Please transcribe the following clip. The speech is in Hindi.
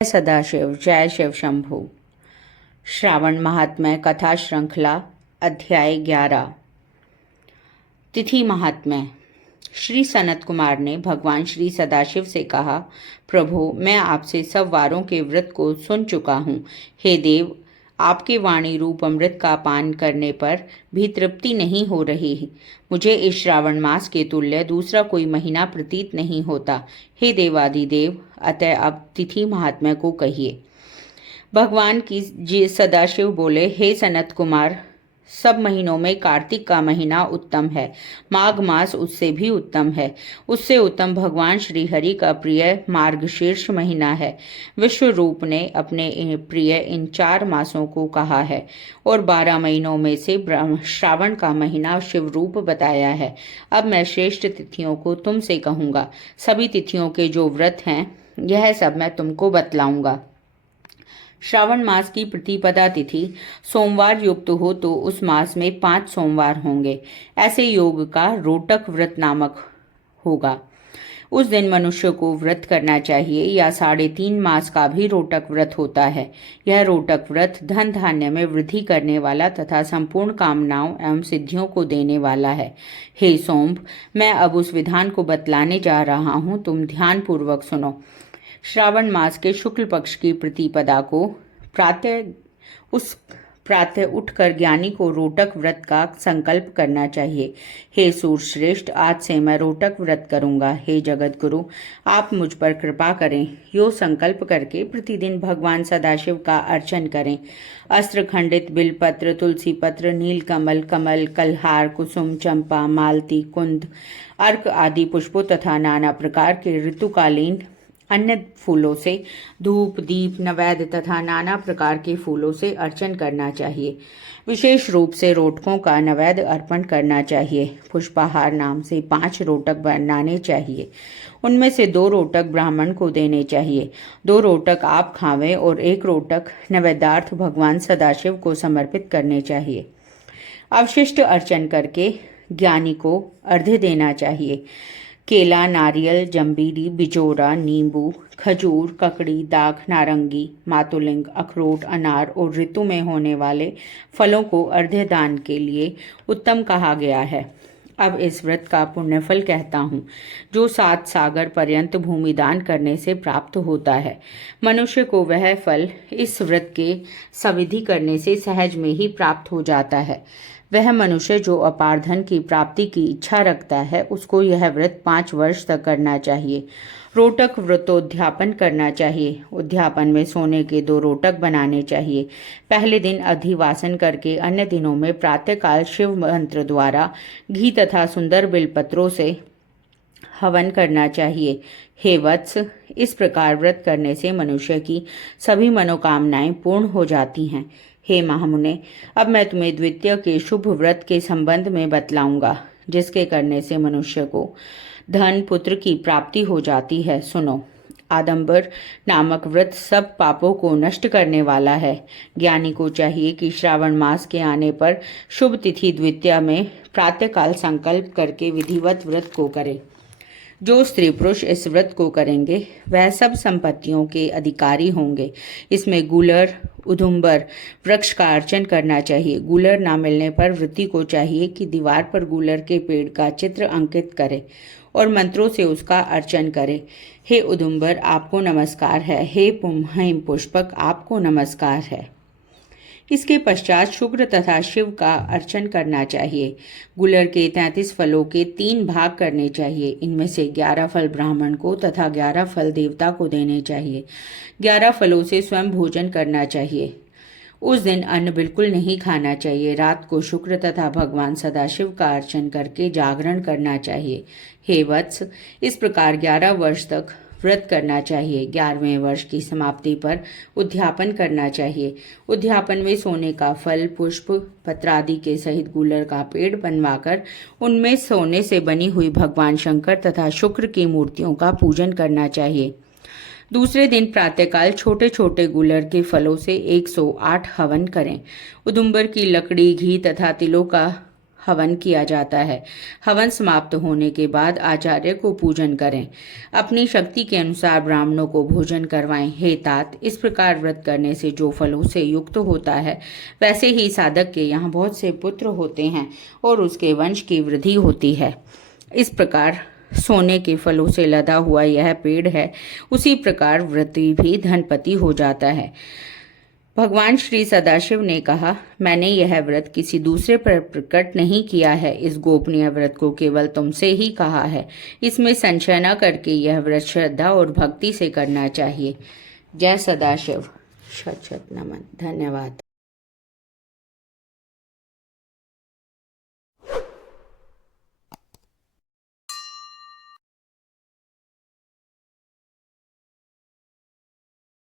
सदाशिव जय शिव शंभु। श्रावण महात्म्य कथा श्रृंखला अध्याय 11। तिथि महात्म्य। श्री सनत कुमार ने भगवान श्री सदाशिव से कहा, प्रभु, मैं आपसे सब वारों के व्रत को सुन चुका हूँ। हे देव, आपके वाणी रूप अमृत का पान करने पर भी तृप्ति नहीं हो रही। मुझे इस श्रावण मास के तुल्य दूसरा कोई महीना प्रतीत नहीं होता। हे देवादिदेव, अतः अब तिथि महात्म्य को कहिए। भगवान की जी सदाशिव बोले, हे सनत कुमार, सब महीनों में कार्तिक का महीना उत्तम है। माघ मास उससे भी उत्तम है। उससे उत्तम भगवान श्री हरि का प्रिय मार्गशीर्ष महीना है। विश्व रूप ने अपने प्रिय इन 4 मासों को कहा है और 12 महीनों में से श्रावण का महीना शिव रूप बताया है। अब मैं श्रेष्ठ तिथियों को तुमसे कहूँगा। सभी तिथियों के जो व्रत हैं, यह सब मैं तुमको बतलाऊंगा। श्रावण मास की प्रतिपदा तिथि सोमवार युक्त हो तो उस मास में 5 सोमवार होंगे। ऐसे योग का रोटक व्रत नामक होगा। उस दिन मनुष्य को व्रत करना चाहिए या 3.5 मास का भी रोटक व्रत होता है। यह रोटक व्रत धन धान्य में वृद्धि करने वाला तथा संपूर्ण कामनाओं एवं सिद्धियों को देने वाला है। हे सोम्भ, मैं अब उस विधान को बतलाने जा रहा हूँ, तुम ध्यान पूर्वक सुनो। श्रावण मास के शुक्ल पक्ष की प्रतिपदा को प्रातः उठकर ज्ञानी को रोटक व्रत का संकल्प करना चाहिए। हे सूर श्रेष्ठ, आज से मैं रोटक व्रत करूंगा। हे जगत गुरु, आप मुझ पर कृपा करें। यो संकल्प करके प्रतिदिन भगवान सदाशिव का अर्चन करें। अस्त्र खंडित बिलपत्र, तुलसी पत्र, नीलकमल, कमल, कलहार, कुसुम, चंपा, मालती, कुंद, अर्क आदि पुष्पों तथा नाना प्रकार के ऋतुकालीन अन्य फूलों से धूप, दीप, नैवेद्य तथा नाना प्रकार के फूलों से अर्चन करना चाहिए। विशेष रूप से रोटकों का नैवेद्य अर्पण करना चाहिए। पुष्पाहार नाम से 5 रोटक बनाने चाहिए। उनमें से 2 रोटक ब्राह्मण को देने चाहिए। 2 रोटक आप खावें और 1 रोटक नैवेद्यार्थ भगवान सदाशिव को समर्पित करने चाहिए। अवशिष्ट अर्चन करके ज्ञानी को अर्घ्य देना चाहिए। केला, नारियल, जंबीरी, बिजोरा, नींबू, खजूर, ककड़ी, दाख, नारंगी, मातुलिंग, अखरोट, अनार और ऋतु में होने वाले फलों को अर्घ्य दान के लिए उत्तम कहा गया है। अब इस व्रत का पुण्यफल कहता हूँ, जो 7 सागर पर्यंत भूमि दान करने से प्राप्त होता है। मनुष्य को वह फल इस व्रत के सविधि करने से सहज में ही प्राप्त हो जाता है। वह मनुष्य जो अपार धन की प्राप्ति की इच्छा रखता है, उसको यह व्रत 5 वर्ष तक करना चाहिए। रोटक व्रतोद्यापन करना चाहिए। उद्यापन में सोने के 2 रोटक बनाने चाहिए। पहले दिन अधिवासन करके अन्य दिनों में प्रातःकाल शिव मंत्र द्वारा घी तथा सुंदर बिलपत्रों से हवन करना चाहिए। हे वत्स, इस प्रकार व्रत करने से मनुष्य की सभी मनोकामनाएं पूर्ण हो जाती हैं। हे महामुने, अब मैं तुम्हें द्वितीय के शुभ व्रत के संबंध में बतलाऊंगा, जिसके करने से मनुष्य को धन पुत्र की प्राप्ति हो जाती है। सुनो। आदंबर नामक व्रत सब पापों को नष्ट करने वाला है। ज्ञानी को चाहिए कि श्रावण मास के आने पर शुभ तिथि द्वितीया में प्रातःकाल संकल्प करके विधिवत व्रत को करे। जो स्त्री पुरुष इस व्रत को करेंगे वह सब संपत्तियों के अधिकारी होंगे। इसमें गूलर, उदुम्बर वृक्ष का अर्चन करना चाहिए। गूलर ना मिलने पर व्रती को चाहिए कि दीवार पर गूलर के पेड़ का चित्र अंकित करे और मंत्रों से उसका अर्चन करे। हे उदुम्बर, आपको नमस्कार है। हे हेम पुष्पक, आपको नमस्कार है। इसके पश्चात शुक्र तथा शिव का अर्चन करना चाहिए। गुलर के 33 फलों के 3 भाग करने चाहिए। इनमें से 11 फल ब्राह्मण को तथा 11 फल देवता को देने चाहिए। 11 फलों से स्वयं भोजन करना चाहिए। उस दिन अन्न बिल्कुल नहीं खाना चाहिए। रात को शुक्र तथा भगवान सदाशिव का अर्चन करके जागरण करना चाहिए। हे वत्स, इस प्रकार 11 वर्ष तक व्रत करना चाहिए। 11वें वर्ष की समाप्ति पर उद्यापन करना चाहिए। उद्यापन में सोने का फल, पुष्प, पत्र आदि के सहित गूलर का पेड़ बनवाकर उनमें सोने से बनी हुई भगवान शंकर तथा शुक्र की मूर्तियों का पूजन करना चाहिए। दूसरे दिन प्रातःकाल छोटे छोटे गूलर के फलों से 108 हवन करें। उदुम्बर की लकड़ी, घी तथा तिलों का हवन किया जाता है। हवन समाप्त होने के बाद आचार्य को पूजन करें। अपनी शक्ति के अनुसार ब्राह्मणों को भोजन करवाएं। हे तात, इस प्रकार व्रत करने से जो फलों से युक्त होता है, वैसे ही साधक के यहाँ बहुत से पुत्र होते हैं और उसके वंश की वृद्धि होती है। इस प्रकार सोने के फलों से लदा हुआ यह पेड़ है, उसी प्रकार व्रती भी धनपति हो जाता है। भगवान श्री सदाशिव ने कहा, मैंने यह व्रत किसी दूसरे पर प्रकट नहीं किया है। इस गोपनीय व्रत को केवल तुमसे ही कहा है। इसमें संशय न करके यह व्रत श्रद्धा और भक्ति से करना चाहिए। जय सदाशिव। शत शत नमन। धन्यवाद।